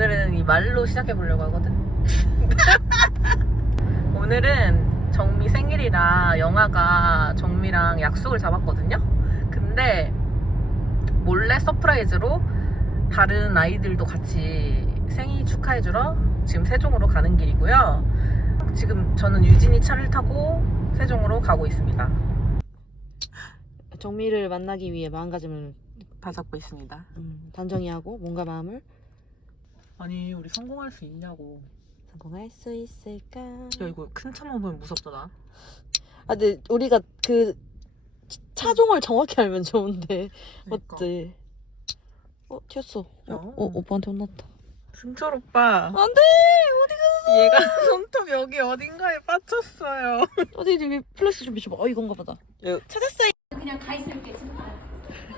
오늘은 이 말로 시작해 보려고 하거든. 오늘은 정미 생일이라 영아가 정미랑 약속을 잡았거든요. 근데 몰래 서프라이즈로 다른 아이들도 같이 생일 축하해주러 지금 세종으로 가는 길이고요. 지금 저는 유진이 차를 타고 세종으로 가고 있습니다. 정미를 만나기 위해 마음가짐을 다잡고 있습니다. 음, 단정히 하고 몸과 마음을 아니 우리 성공할 수 있냐고. 성공할 수 있을까? 야 이거 큰 차만 보면 무섭다 나. 아 근데 우리가 그 차종을 정확히 알면 좋은데 그러니까. 어때? 어 튀었어. 어, 야. 어 오빠한테 혼났다. 승철 오빠. 안돼 어디 갔어? 얘가 손톱 여기 어딘가에 빠졌어요. 어디 여기 플래시 좀 비춰봐. 어 이건가 보다. 찾았어. 그냥 가 있을게 지금.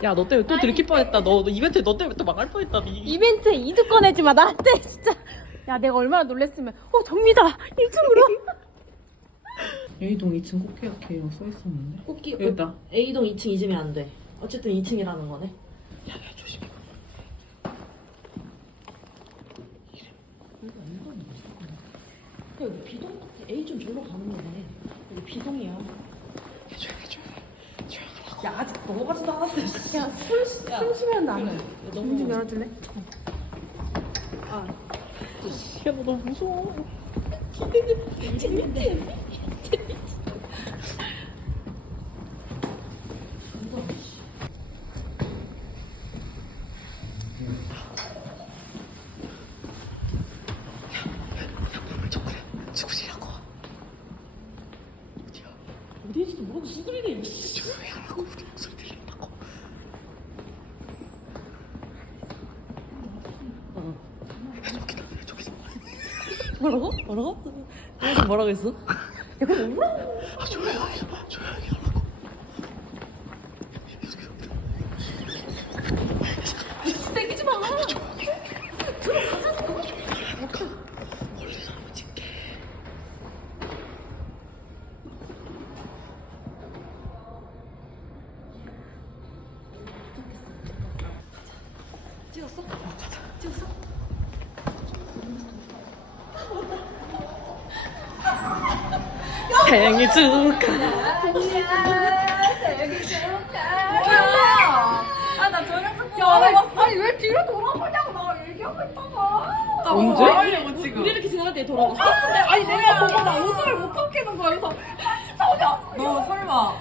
야 너 때문에 또 들킬 뻔했다. 너, 너 이벤트 너 때문에 또 망할 뻔했다. 니. 이벤트에 이득 꺼내지 마 나한테 진짜. 야 내가 얼마나 놀랬으면 어 정미다 1층으로. A동 2층 꼭 예약해요. 써 있었는데. 꽃기 여기 있다. A동 2층 잊으면 안 돼. 어쨌든 2층이라는 거네. 야야 조심해. 여기 비동 같아. A 좀 절로 가는 거네. 여기 비동이야. 야 아직 먹어가지도 않았어. 야술술 쉬면 나는. 너무 좀 열어줄래? 야 너 너무 무서워. 죽으시라고. 어디야? 어디인지도 모르고 수그리네. 조용히 하라고 우리 목소리 들린다고. 어. 야 저기다 야 저기서 뭐라고? 뭐라고? 그래서 뭐라고 했어? 야 그럼 울어. 아 조용히 하라고 조용히 하라고. 땡기지 마. 찍게. 찍었어? 생일 축하. 아니 왜 뒤로 돌아보냐고 나 얘기하고 있다가. 언제? 하려고 지금? 우리 이렇게 지나갈 때 돌아봤어? 아니 내가 보고 나 웃음을 못 참겠는 거야 그래서 전혀. 너 설마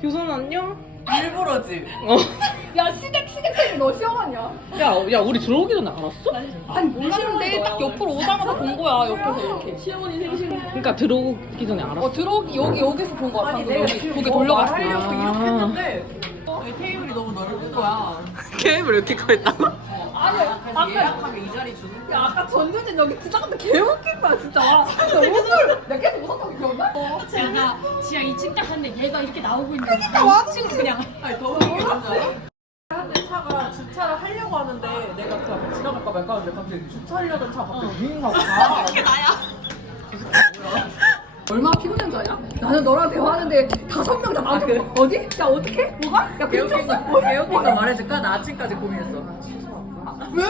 교선 안녕? 일부러지? 야 시댁 시댁생이 너 시험하냐? 야, 야 우리 들어오기 전에 알았어? 아니 몰랐는데 딱 옆으로 오자마자 본 거야 옆에서 이렇게. 시어머니 생신. 그러니까 들어오기 전에 알았어. 어 들어오기 여기 여기서 본 거야 방금 여기 고개 뭐 돌려가지고. 말하려고 아. 이렇게 했는데 이 테이블이 너무 넓은 거야. 게임을 이렇게 꺼했다고? 아니 그래서 아까 예약하면 이 자리 주는 야 거야. 아까 전유진 여기 지나갔는데 개 웃긴 거야 진짜. 나 웃을 내가 계속 웃었던 게 기억나? 제가 지하 2층 딱 갔는데 얘가 이렇게 나오고 있는 거야. 2층으로 그냥. 아니 더 웃긴 게 뭔지 알아? 차가 주차를 하려고 하는데 내가 그 앞에 지나갈까 말까 하는데 갑자기 주차하려던 차가 갑자기 윙 하고 가. 이게 나야. 얼마나 피곤한 줄 아냐? 나는 너랑 대화하는데 다섯 명 다 나한테 어디? 야 어떻게? 뭐가? 야 괜찮어? 거, 개웃긴 거 말해줄까? 나 아침까지 고민했어. 왜?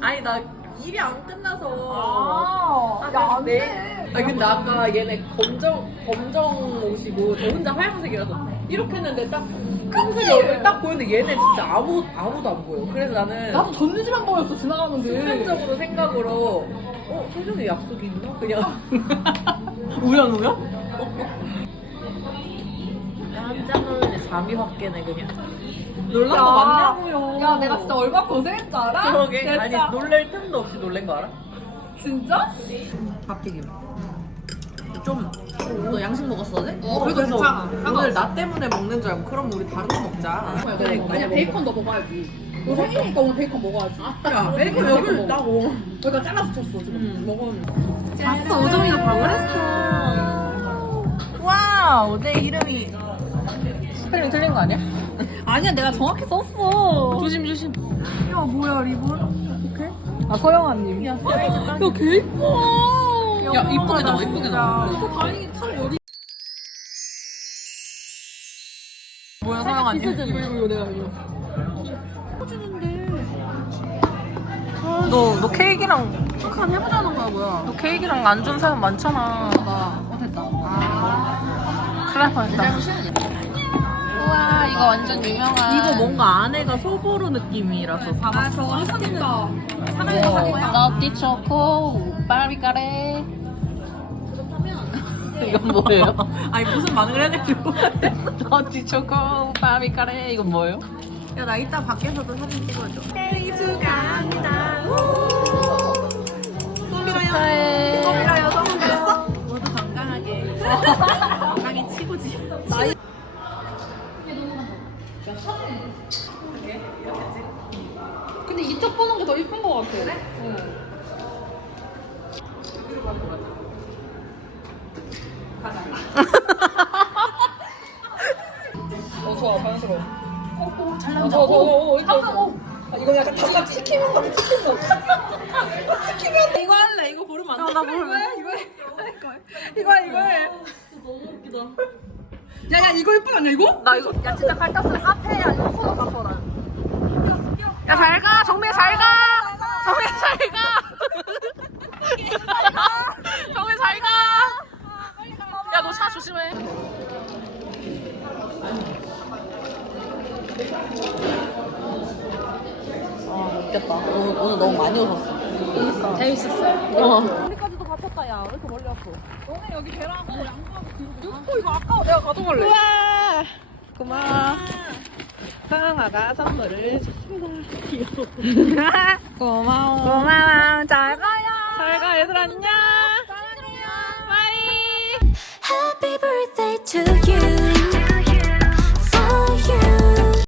아니 나 일이 안 끝나서. 아, 야, 안 돼. 아니 근데 아까 얘네 검정 검정 옷이고 저 혼자 하얀색이라서 이렇게 했는데 딱 검색 얼굴 딱 보였는데 얘네 진짜 아무 아무도 안 보여. 그래서 나는 나도 전유진만 보였어, 지나가는데. 순간적으로 생각으로 어 세종에 약속이 있나? 그냥 우연 우연? 깜짝 놀랐네 잠이 확 깨네 그냥. 놀란 거 맞냐고요? 야, 내가 진짜 얼마나 고생했는 줄 알아? 그러게 진짜. 아니 놀랄 틈도 없이 놀란 거 알아? 진짜? 밥튀김. 좀. 너 양식 먹었어 어제? 어, 그래서 그래도 괜찮아. 오늘 나 때문에 먹는 줄 알고 그럼 우리 다른 거 먹자. 아니야, 베이컨 너 먹어야지. 너 생일이니까 오늘 베이컨 먹어야지. 야, 베이컨 여기 있다고. 그러니까 잘라서 쳤어, 지금. 먹었는데. 봤어, 오정이가 밥을 했어. 와우, 내 이름이. 스펠링 틀린 거 아니야? 아니야, 내가 정확히 썼어. 조심 조심. 야, 뭐야, 리본? 어떡해? 아, 서영아님. 야, 야, 개 이뻐. 야 이쁘게 나와 이쁘게 나와. 저 다행히 차를 여기. 뭐야, 서영아님? 이거, 이거, 이거 내가 이거. 너, 너 케이크랑, 한 해보자는 거야 뭐야 너 케이크랑 안준 사람 많잖아. 어 됐다 큰일 날 뻔했다. 우와, 이거 완전 유명한. 이거 뭔가 안에가 소보루 느낌이라서 사봤어 아 저거 사겠다. 너티 초코, 바비카레. 이건 뭐예요? 아니 무슨 반응을 해야 될지 모르겠어 너티 초코, 바비카레. 이건 뭐예요? 야나 이따 밖에서도 사진 찍어줘 생일 축하합니다 축하해. 소미라요 소문 들었어? 모두 건강하게 건강히 치고지 나이 근데 이쪽 보는 게 더 이쁜 것 같아. 어 좋아 자연스러워. 잘 어, 나온다. 어, 어, 어, 이거, 방금, 어. 아, 이거 약간 치킨인 거 같아 치킨 거. 이거 할래 이거 고르면 안 돼 나 모르면. 이거 해 이거 해 이거 해. 너무 웃기다 야야 이거 예쁘지 않냐 이거? 나 이거. 야, 진짜 갈tas을 카페에 아니면 코너 가서라. 야, 잘 가. 정민 잘 가. 정민 잘 가. 정민 잘 가. 야, 너 차 조심해. 아 웃겼다 오늘, 오늘 너무 많이 웃었어 재밌었어. 어. 갇혔다, 야. 왜 이렇게 멀리 왔어? 너네 여기 뭐 양보하고 뒤로 어 이거 아까워 내가 가져갈래. 우와. 고마워. 상아가 선물을 줬습니다. 고마워. 고마워. 가.